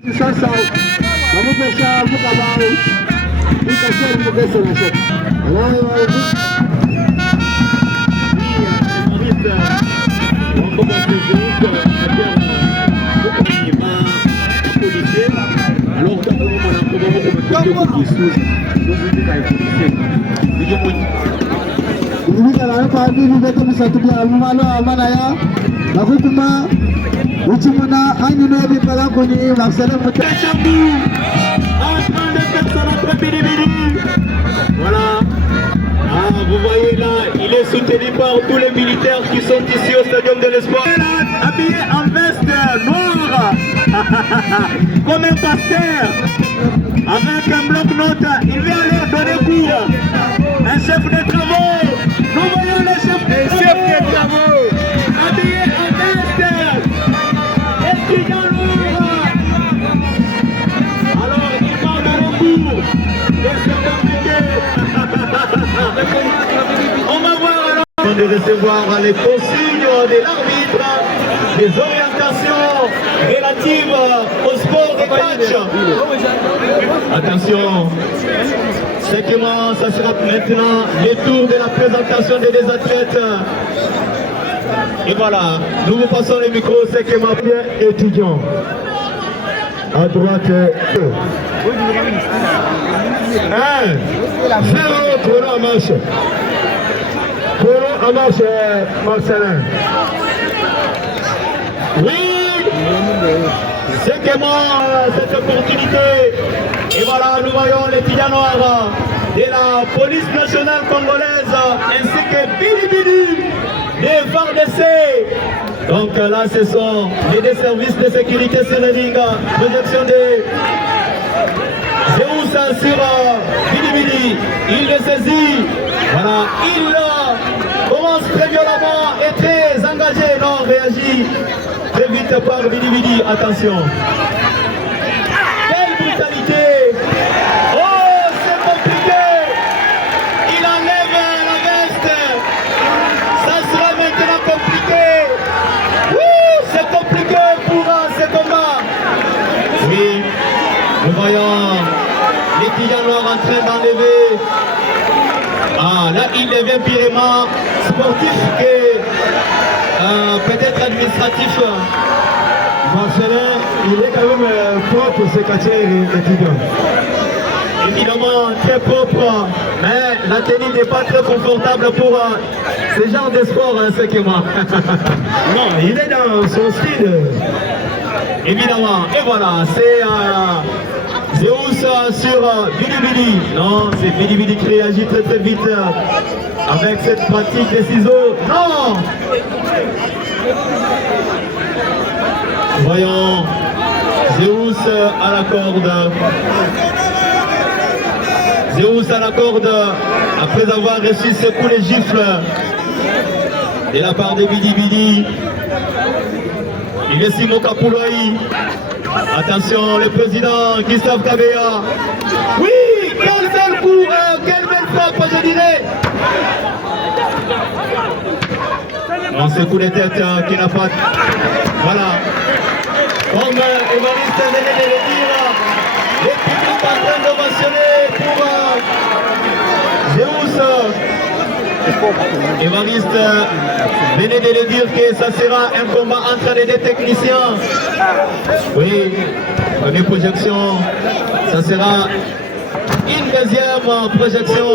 Sasa wamepesha vuka bao ikasema mgesa na shaka Uchimuna anyu nebi pala kuni maksana muta Chambu en train de faire son après Bidi. Voilà. Ah, vous voyez là, il est soutenu par tous les militaires qui sont ici au stadium de l'Espoir. Habillé en veste noire, comme un pasteur, avec un bloc-notes. Il vient aller donner cours. Un chef de travaux. Nous voyons le chef de travaux. Habillé en veste. Alors, il parle de recours. On va voir alors de recevoir les consignes de l'arbitre, des orientations relatives au sport des matchs. Attention, second, ça sera maintenant le tour de la présentation des deux athlètes. Et voilà, nous vous passons les micros, c'est que ma bien étudiant. À droite, 1, 0, chrono en marche. Chrono en marche, Marcelin. Oui, c'est que moi, cette opportunité. Et voilà, nous voyons les Tigres noirs de la police nationale congolaise ainsi que Bidi. Les FARDC. Donc là, ce sont les deux services de sécurité sur le ring. Projection de Zeus sur Bidi. Il le saisit. Voilà, il commence très violemment et très engagé. Non, réagit très vite par Bidi. Attention. Quelle brutalité. Nous voyons les Tigres noirs en train d'enlever. Ah, là, il devient purement sportif que peut-être administratif. Marcelin, il est quand même propre, ce quartier étudiant. Évidemment, très propre, mais la tenue n'est pas très confortable pour ce genre de sport, hein, ce que moi. Non, il est dans son style. Évidemment, et voilà, c'est Zeus sur Bidi. Non, c'est Bidi qui réagit très vite avec cette pratique des ciseaux. Non. Voyons, Zeus à la corde. Zeus à la corde, après avoir reçu ce coup de gifle de la part de Bidi. Il est Simon Kapoulaï. Attention, le président Christophe Kabea. Oui, quel bel coup, quelle belle frappe, je dirais. On ce coup de tête qui n'a pas... Voilà. Comme Évariste venait de le dire, les publics en train d'ovationner pour Zeus. Évariste venait de le dire que ça sera un combat entre les deux techniciens. Oui, première projection, ça sera une deuxième projection.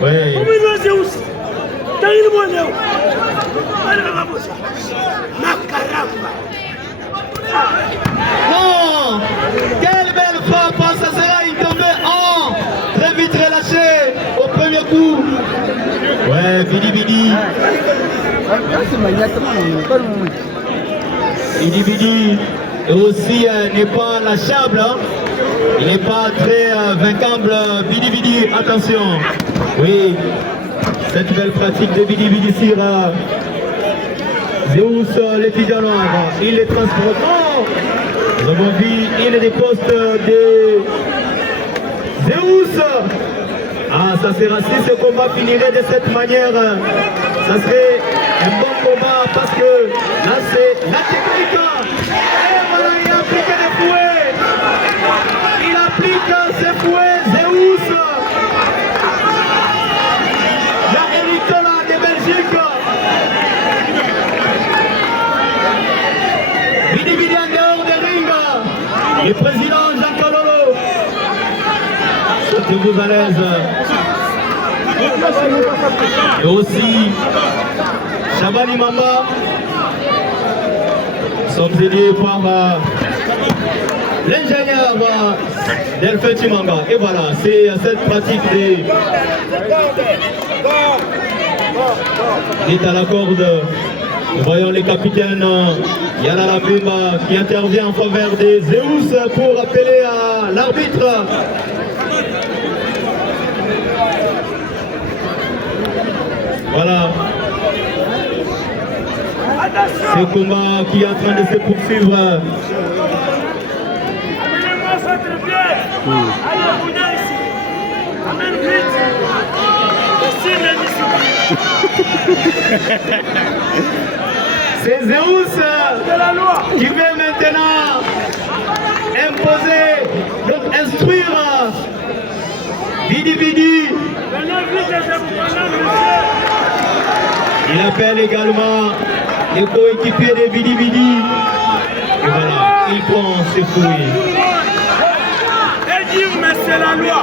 Oui. Non, quelle belle frappe, ça sera une tombée très vite relâchée au premier coup. Ouais, Bidi. Bidi aussi n'est pas lâchable, hein. Il n'est pas très vaincable. Bidi, attention. Oui, cette belle pratique de Bidi sur Zeus, les Tigres noirs. Il est transportant. Nous avons vu, il est des postes de Zeus. Ah, ça sera, si ce combat finirait de cette manière, ça serait un bon combat parce que là c'est la technique. Et voilà, il a appliqué le fouet. Le président Jean Kalolo. Sentez-vous à l'aise. Et aussi Shabani Mamba. Nous sommes aidés par l'ingénieur Delphin Timanga. Et voilà, c'est cette pratique des... Il est à la corde. Nous voyons les capitaines Yana Labima qui intervient en faveur des Zeus pour appeler à l'arbitre. Voilà. Ce combat qui est en train de se poursuivre. Amenez-moi votre pied. Allez, vous ici. Amène vite. C'est Zeus qui veut maintenant imposer, donc instruire Bidi Bidi. Il appelle également les coéquipiers de Bidi Bidi. Et voilà, il prend ses fruits. Et dire, mais c'est la loi.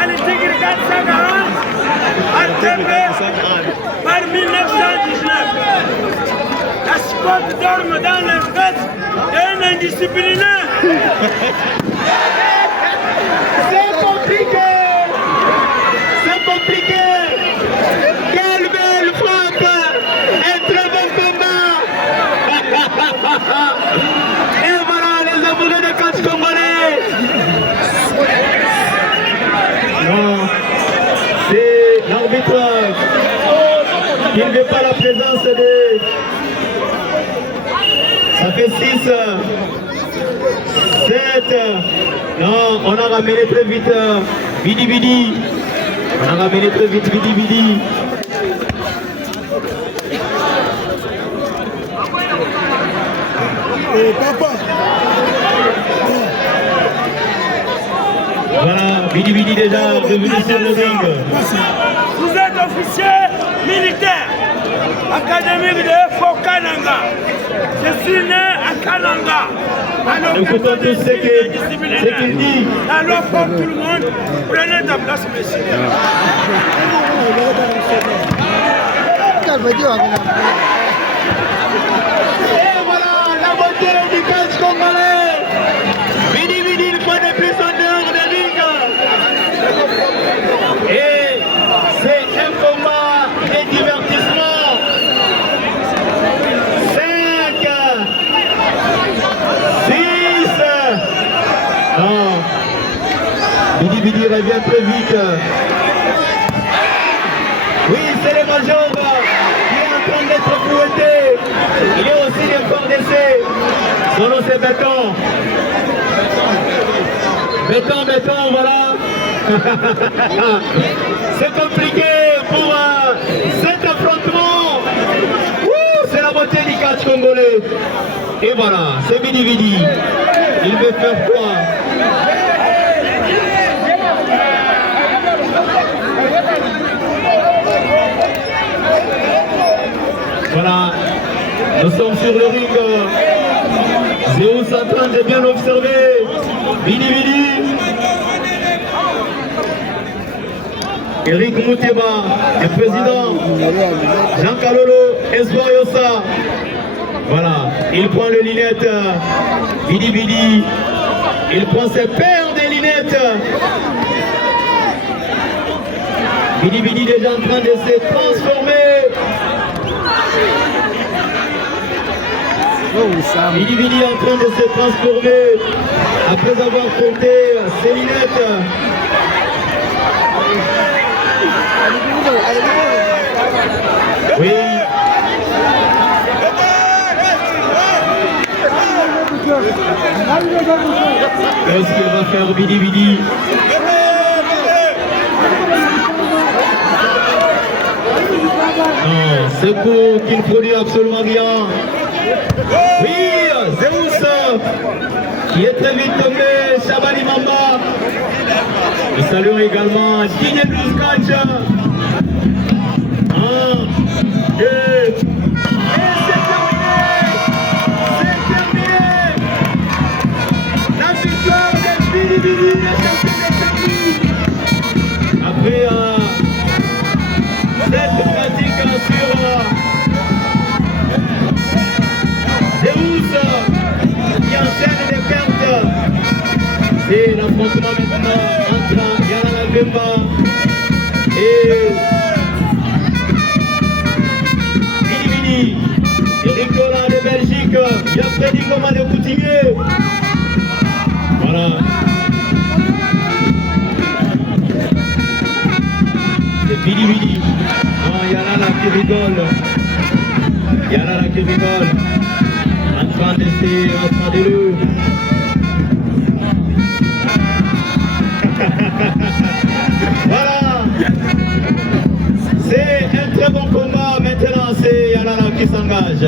Allez, Tigre 440. Par 1919, la Scott dorme dans les fesses d'un indiscipliné. C'est compliqué. C'est compliqué. Quelle belle frappe. Un très bon combat. Et voilà les amoureux de catch congolais. Non. C'est l'arbitre qui ne veut pas la présence de... Ça fait 6, 7. Non, on a ramené très vite Bidi Bidi. On a ramené très vite Bidi Bidi. Voilà, Bidi Bidi déjà revenu sur le ring. Vous êtes officier militaire, académique de Fokananga. Je suis né à Kananga. Écoutons tous ce qu'il dit. La loi pour tout le monde. Prenez ta place, messieurs. Et voilà la beauté du catch congolais. Bidi Bidi une fois de plus en dehors de ring. Et c'est un combat de divertissement. 5, 6. Non. Bidi Bidi revient très vite. Oui, c'est le major qui est en train d'être fouetté. Il est aussi le corps d'essai. Son nom c'est Béton. Béton, voilà. C'est compliqué pour cet affrontement. C'est la beauté du catch congolais. Et voilà, c'est Bidi Bidi. Il veut faire quoi? Voilà, nous sommes sur le ring. Zeus en train de bien observer. Bidi Bidi. Eric Mouteba, le président. Jean Kalolo, Espoir Yossa. Voilà, il prend les lunettes. Bidi Bidi. Il prend ses paires de lunettes. Bidi Bidi déjà en train de se transformer. Bidi Bidi est en train de se transformer après avoir porté ses lunettes. Oui. Qu'est-ce qu'il va faire Bidi Bidi? Non, ce coup qui ne produit absolument rien. Oui, Zeus qui est très vite tombé, Shabani Mamba. Nous saluons également Didier Bluescotch. 1, 2, et c'est terminé. C'est terminé. Après cette pratique sur Zeus qui enchaîne les pertes, c'est l'affrontement maintenant entre Yana Lagema et Bilibili. Eric Dolan de Belgique, il a prédit comment le continuer. Voilà. C'est Bilibili. Non, il y en a là qui rigole. Il y en a là qui rigole. En train d'essayer, en train de le. Voilà. C'est un très bon combat. Maintenant, c'est Yana qui s'engage.